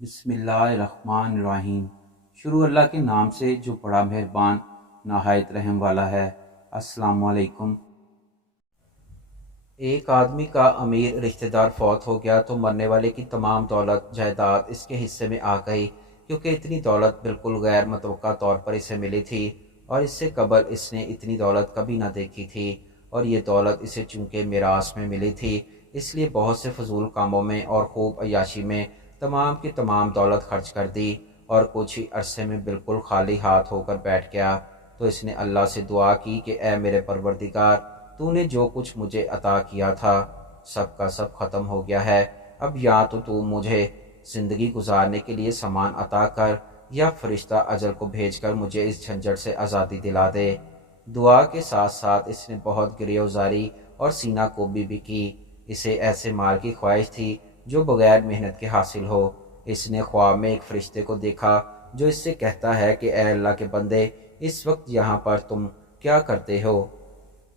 بسم اللہ الرحمن الرحیم۔ شروع اللہ کے نام سے جو بڑا مہربان نہایت رحم والا ہے۔ السلام علیکم۔ ایک آدمی کا امیر رشتہ دار فوت ہو گیا تو مرنے والے کی تمام دولت جائیداد اس کے حصے میں آ گئی، کیونکہ اتنی دولت بالکل غیر متوقع طور پر اسے ملی تھی اور اس سے قبل اس نے اتنی دولت کبھی نہ دیکھی تھی، اور یہ دولت اسے چونکہ میراث میں ملی تھی اس لیے بہت سے فضول کاموں میں اور خوب عیاشی میں تمام کی تمام دولت خرچ کر دی، اور کچھ ہی عرصے میں بالکل خالی ہاتھ ہو کر بیٹھ گیا۔ تو اس نے اللہ سے دعا کی کہ اے میرے پروردگار، تو نے جو کچھ مجھے عطا کیا تھا سب کا سب ختم ہو گیا ہے، اب یا تو مجھے زندگی گزارنے کے لیے سامان عطا کر، یا فرشتہ اجل کو بھیج کر مجھے اس جھنجھٹ سے آزادی دلا دے۔ دعا کے ساتھ ساتھ اس نے بہت گریہ وزاری اور سینہ کوبی بھی کی۔ اسے ایسے مال کی خواہش تھی جو بغیر محنت کے حاصل ہو۔ اس نے خواب میں ایک فرشتے کو دیکھا جو اس سے کہتا ہے کہ اے اللہ کے بندے، اس وقت یہاں پر تم کیا کرتے ہو؟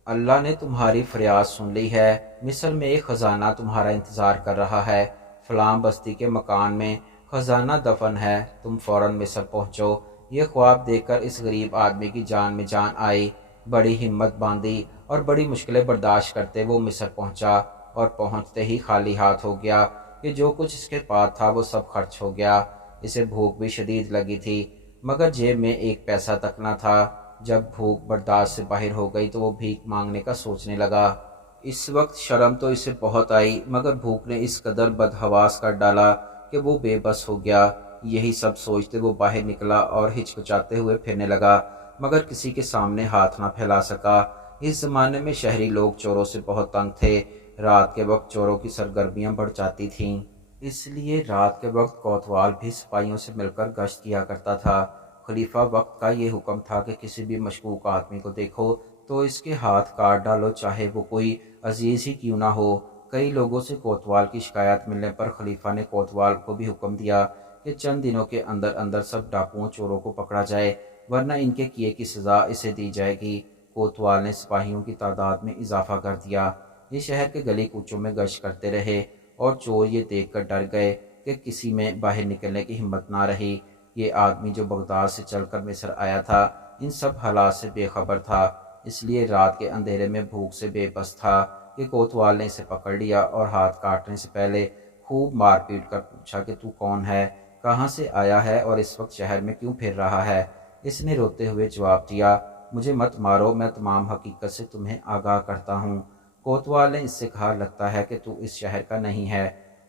اللہ نے تمہاری فریاد سن لی ہے، مصر میں ایک خزانہ تمہارا انتظار کر رہا ہے، فلاں بستی کے مکان میں خزانہ دفن ہے، تم فوراً مصر پہنچو۔ یہ خواب دیکھ کر اس غریب آدمی کی جان میں جان آئی، بڑی ہمت باندھی اور بڑی مشکلیں برداشت کرتے وہ مصر پہنچا، اور پہنچتے ہی خالی ہاتھ ہو گیا کہ جو کچھ اس کے پاس تھا وہ سب خرچ ہو گیا۔ اسے بھوک بھی شدید لگی تھی مگر جیب میں ایک پیسہ تک نہ تھا۔ جب بھوک برداشت سے باہر ہو گئی تو وہ بھیک مانگنے کا سوچنے لگا۔ اس وقت شرم تو اسے بہت آئی مگر بھوک نے اس قدر بدحواس کر ڈالا کہ وہ بے بس ہو گیا۔ یہی سب سوچتے وہ باہر نکلا اور ہچکچاتے ہوئے پھرنے لگا مگر کسی کے سامنے ہاتھ نہ پھیلا سکا۔ اس زمانے میں شہری لوگ چوروں سے بہت تنگ تھے، رات کے وقت چوروں کی سرگرمیاں بڑھ جاتی تھیں، اس لیے رات کے وقت کوتوال بھی سپاہیوں سے مل کر گشت کیا کرتا تھا۔ خلیفہ وقت کا یہ حکم تھا کہ کسی بھی مشکوک آدمی کو دیکھو تو اس کے ہاتھ کاٹ ڈالو، چاہے وہ کوئی عزیز ہی کیوں نہ ہو۔ کئی لوگوں سے کوتوال کی شکایت ملنے پر خلیفہ نے کوتوال کو بھی حکم دیا کہ چند دنوں کے اندر اندر سب ڈاکوؤں چوروں کو پکڑا جائے، ورنہ ان کے کیے کی سزا اسے دی جائے گی۔ کوتوال نے سپاہیوں کی تعداد میں اضافہ کر دیا۔ یہ شہر کے گلی کوچوں میں گشت کرتے رہے اور چور یہ دیکھ کر ڈر گئے کہ کسی میں باہر نکلنے کی ہمت نہ رہی۔ یہ آدمی جو بغداد سے چل کر مصر آیا تھا ان سب حالات سے بے خبر تھا، اس لیے رات کے اندھیرے میں بھوک سے بے بس تھا کہ کوتوال نے اسے پکڑ لیا اور ہاتھ کاٹنے سے پہلے خوب مار پیٹ کر پوچھا کہ تو کون ہے، کہاں سے آیا ہے اور اس وقت شہر میں کیوں پھر رہا ہے؟ اس نے روتے ہوئے جواب دیا، مجھے مت مارو، میں تمام حقیقت سے تمہیں آگاہ کرتا ہوں۔ کوتوال نے اس سے کہا، لگتا ہے کہ تو اس شہر کا نہیں ہے،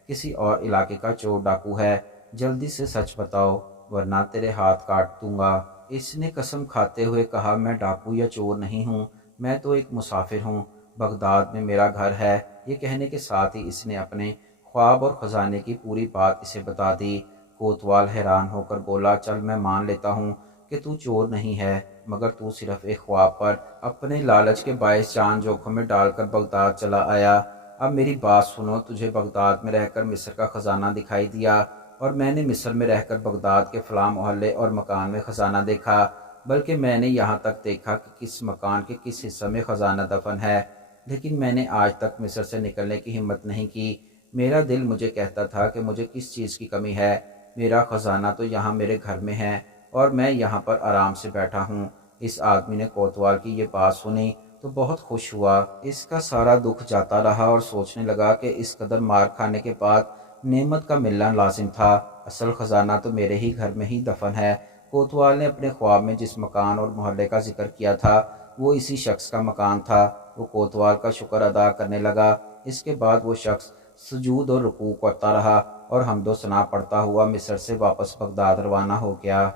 کسی اور علاقے کا چور ڈاکو ہے، جلدی سے سچ بتاؤ ورنہ تیرے ہاتھ کاٹ دوں گا۔ اس نے قسم کھاتے ہوئے کہا، میں ڈاکو یا چور نہیں ہوں، میں تو ایک مسافر ہوں، بغداد میں میرا گھر ہے۔ یہ کہنے کے ساتھ ہی اس نے اپنے خواب اور خزانے کی پوری بات اسے بتا دی۔ کوتوال حیران ہو کر بولا، چل میں مان لیتا ہوں کہ تو چور نہیں ہے، مگر تو صرف ایک خواب پر اپنے لالچ کے باعث جان جوکھم میں ڈال کر بغداد چلا آیا۔ اب میری بات سنو، تجھے بغداد میں رہ کر مصر کا خزانہ دکھائی دیا اور میں نے مصر میں رہ کر بغداد کے فلاں محلے اور مکان میں خزانہ دیکھا، بلکہ میں نے یہاں تک دیکھا کہ کس مکان کے کس حصہ میں خزانہ دفن ہے، لیکن میں نے آج تک مصر سے نکلنے کی ہمت نہیں کی۔ میرا دل مجھے کہتا تھا کہ مجھے کس چیز کی کمی ہے، میرا خزانہ تو یہاں میرے گھر میں ہے اور میں یہاں پر آرام سے بیٹھا ہوں۔ اس آدمی نے کوتوال کی یہ بات سنی تو بہت خوش ہوا، اس کا سارا دکھ جاتا رہا اور سوچنے لگا کہ اس قدر مار کھانے کے بعد نعمت کا ملنا لازم تھا، اصل خزانہ تو میرے ہی گھر میں ہی دفن ہے۔ کوتوال نے اپنے خواب میں جس مکان اور محلے کا ذکر کیا تھا وہ اسی شخص کا مکان تھا۔ وہ کوتوال کا شکر ادا کرنے لگا۔ اس کے بعد وہ شخص سجود اور رکوع کرتا رہا اور حمد و ثنا پڑھتا ہوا مصر سے واپس بغداد روانہ ہو گیا۔